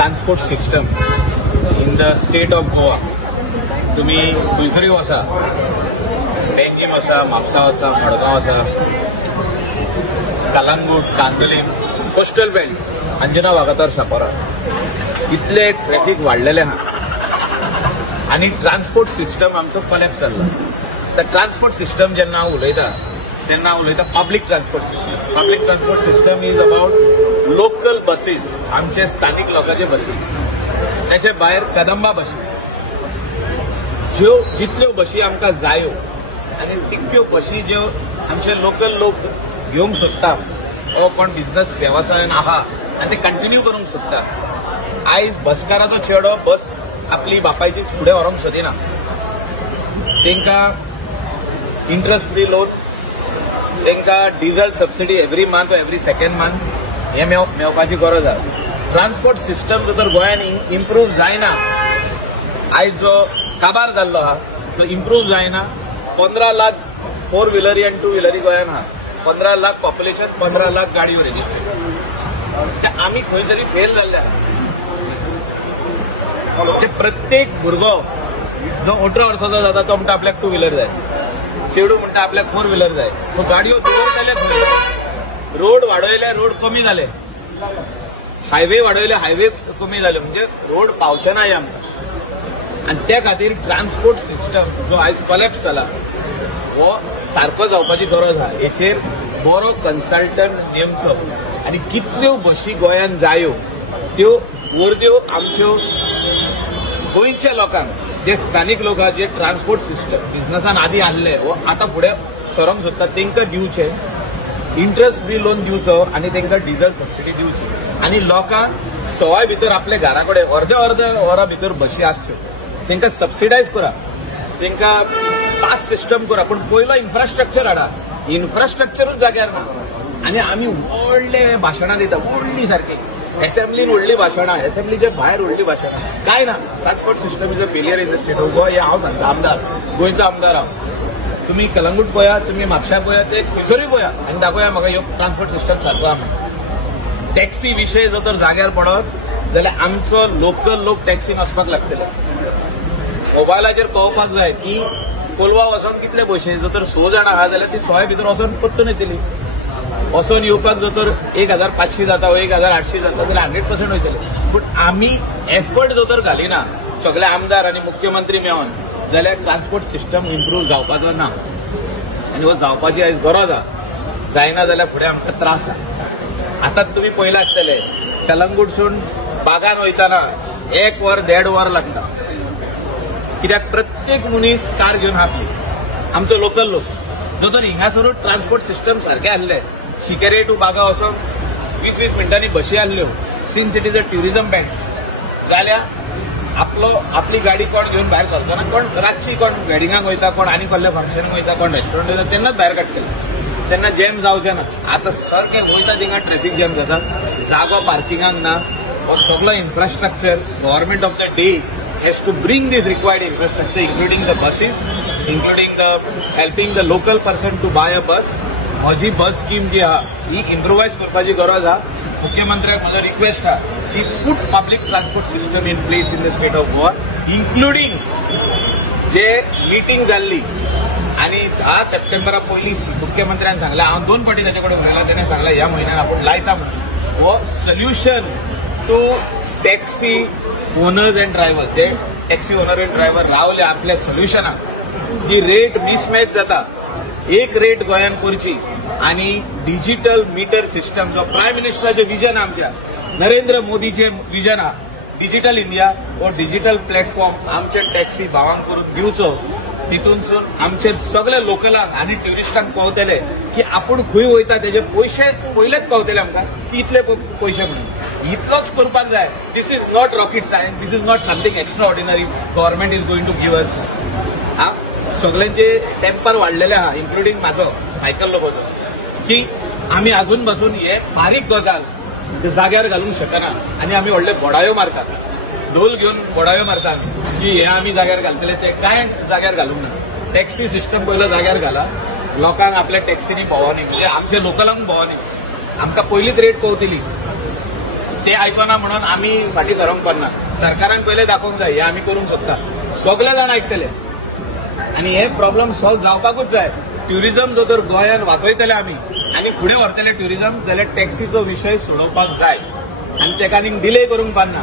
Transport system in the state of Goa. तुम्ही खंयसरी वचा, पेंजीम वचा, म्हापसा वचा, मडगांव वचा, कलंगूट, कांदोलीम, कोस्टल बेल्ट, अंजना वागातोर, शापोरा, इतले ट्रॅफिक वाडलेले आहा आणि ट्रान्सपोर्ट सिस्टम आमचो कोलॅप्स जाल्लो. तर ट्रान्सपोर्ट सिस्टम जेन्ना हांव उलयता तेन्ना हांव उलयता public transport system. Public transport system is about local buses, आमचे स्थानिक लोकांचे बसीस. त्याचे भायर कदंबा बसी, ज्यो जितल्यो बसी आमकां जायो आनी तितक्यो बसी ज्यो आमचे लोकल लोक घेवंक सोदता, हो कोण बिझनेस वेवसायान आहा आनी ते कंटिन्यू करूंक सोदता. आयज बसकाराचो चेडो बस आपली बापायची फुडें व्हरोंक सोदिना. तांकां इंट्रस्ट फ्री लोन, तांकां diesel subsidy every month every second month हे मेळपाची गरज आसा. ट्रान्सपोर्ट सिस्टम जर गोंयान इम्प्रूव जायना, आयज जो काबार जाल्लो आहा तो इम्प्रूव जायना. 15 लाख 4 व्हिलरी आनी 2 व्हिलरी गोंयान आहा. 15 लाख पॉप्युलेशन, 15 लाख गाडयो रेजिस्ट्रेशन. आमी खंय तरी फेल जाल्ले आहा. प्रत्येक भुरगो जो 18 वर्साचो जाता तो म्हणटा आपल्याक 2 व्हिलर जाय, चेडू म्हणटा आपल्याक 4 व्हिलर जाय. सो गाडयो दवरतले खंय? रोड वाडयले, रोड कमी जाले. हायवे वाडयले, हायवे कमी जाले. म्हणजे रोड पावचे ना आमकां. आनी त्या खातीर ट्रान्सपोर्ट सिस्टम जो आयज कोलॅप्स जाला हो सारको जावपाची गरज आहा. हेचेर बरो कन्सल्टंट नेमचो आनी कितल्यो बसी गोंयान जायो त्यो वर्द्यो आमच्यो गोंयच्या लोकांक, जे स्थानिक लोक आहा, जे ट्रान्सपोर्ट सिस्टम बिझनसान आदी आहले वो आतां फुडें सरोंक सोदतात, तांकां दिवचे इंट्रस्ट फ्री लोन दिवचो आनी तांकां डिझल सबसिडी दिवची. आनी लोकांक सवाय भितर आपल्या घरा कडेन अर्ध्या वरा भितर बसी आसच्यो, तांकां सबसिडायज करा, तांकां पास सिस्टम करा. पूण पयलो इन्फ्रास्ट्रक्चर हाडा. इन्फ्रास्ट्रक्चरूच जाग्यार ना. आनी आमी व्हडले भाशणां दिता, व्हडली सारकी असेंब्लीन व्हडली भाशणां, असेंब्लीचे भायर व्हडली भाशणां, काय ना. Transport system is a failure in the state of Goa. हे हांव सांगता, आमदार, गोंयचो आमदार हांव. तुम्ही कलंगूट पळया, तुम्ही म्हापशा पळया, ते खंयसरूय पळया आनी दाखोवया म्हाका ह्यो ट्रान्सपोर्ट सिस्टम सारको आहा. टॅक्सी विशय जर तर जाग्यार पडत जाल्यार आमचो लोकल लोक टॅक्सीन वचपाक लागतले. मोबायलाचेर पळोवपाक जाय की कोलवा वचोन कितले बशी, जर तर 100 जाणां आहा जाल्यार ती 100 भितर वचोन परतून येतली. वचोन येवपाक जर तर 1500 जाता वा 1800 जाता जाल्यार 100% वयतले. पूण आमी एफर्ट जर तर घालिना सगळे आमदार आनी मुख्यमंत्री मेळोन जाल्यार ट्रान्सपोर्ट सिस्टम इम्प्रूव जावपाचो ना. आनी हो जावपाची आयज गरज आहा. जायना जाल्यार फुडें आमकां त्रास आहा. आतां तुमी पळयलां आसतलें कलंगूटसून बागान वयताना 1 वर 1.5 वर लागता. कित्याक प्रत्येक मनीस कार घेवन आपली आमचो लोकल लोक. जर तर हिंगासरूच ट्रान्सपोर्ट सिस्टम सारकें आसलें, शिकेरे टू बागा वचोन 20-20 मिनटांनी बशी आसल्यो, since it is a tourism bank, जाल्यार आपली गाडी कोण घेवन भायर सरचो ना. कोण रातची कोण वेडिंगाक वयता, कोण आनी कसल्या फंक्शनाक वयता, कोण रेस्टॉरंट वयता, तेन्नाच भायर काडटले. तेन्ना जॅम जावचें ना. आतां सारकें वयता थिंगा ट्रॅफिक जॅम जाता, जागो पार्किंगाक ना. हो सगळो infrastructure government of the day has to bring this required infrastructure, including the buses, including the helping the local person to buy a bus. माझी बस स्कीम जी आहा ही इम्प्रोवाइज करपाची गरज आहा. मुख्यमंत्र्याक म्हजो रिक्वेस्ट आहा की put public transport system in place in the state of Goa, including जे meeting जाल्ली आनी 10 सप्टेंबरा पयलीं मुख्यमंत्र्यान सांगला, हांव 2 फावटी ताचे कडेन उलयला, ताणें सांगला ह्या म्हयन्यान आपूण लायता म्हणून. हो solution to taxi owners and drivers, जे टॅक्सी ओनर एंड ड्रायव्हर रावले आपल्या सोल्युशनाक, जी रेट मिसमॅच जाता, एक रेट गोंयान करची आनी डिजिटल मीटर सिस्टम जो प्रायम मिनिस्टराचें विजन आमच्या नरेंद्र मोदीचें विजन आहा, डिजिटल इंडिया हो डिजिटल प्लॅटफॉर्म आमच्या टॅक्सी भावांक करून दिवचो. तितूनसून आमचे सगळे लोकलांक आनी ट्युरिस्टांक कळटले की आपूण खंय वयता तेजे पयशे पयलेच कळटले आमकां की इतले पयशे म्हणून. इतलोच करपाक जाय. This is not rocket science, this is not something extraordinary government is going to give us. सगळ्यांचे टेम्पर वाडलेले आहा, इन्क्लुडिंग म्हाजो मायकल लोबोचो, की आमी आजून पासून हे बारीक गजाल जाग्यार घालूंक शकना आनी आमी व्हडले बोडायो मारतात, ढोल घेवन बोडायो मारतात की हे आमी जाग्यार घालतले, ते कांय जाग्यार घालूंक ना. टॅक्सी सिस्टम पयलो जाग्यार घाला, लोकांक आपल्या टॅक्सीनी भोंवनी, म्हणजे आमच्या लोकलांक भोंवनी. आमकां पयलींच रेट कळटली. ते आयकना म्हणून आम्ही फाटी सरोंक पारना. सरकारान पहिले दाखोवंक जाय हे आम्ही करूंक शकता. सगळे जाण आयकतले आणि हे प्रॉब्लेम सॉल्व जावपाकूच जाय. ट्युरिझम जो तर गोंयान वाचयतले आमी आनी फुडें व्हरतले ट्युरिझम जाल्यार टॅक्सीचो विशय सोडोवपाक जाय आनी तेका आनीक डिले करूंक पारना.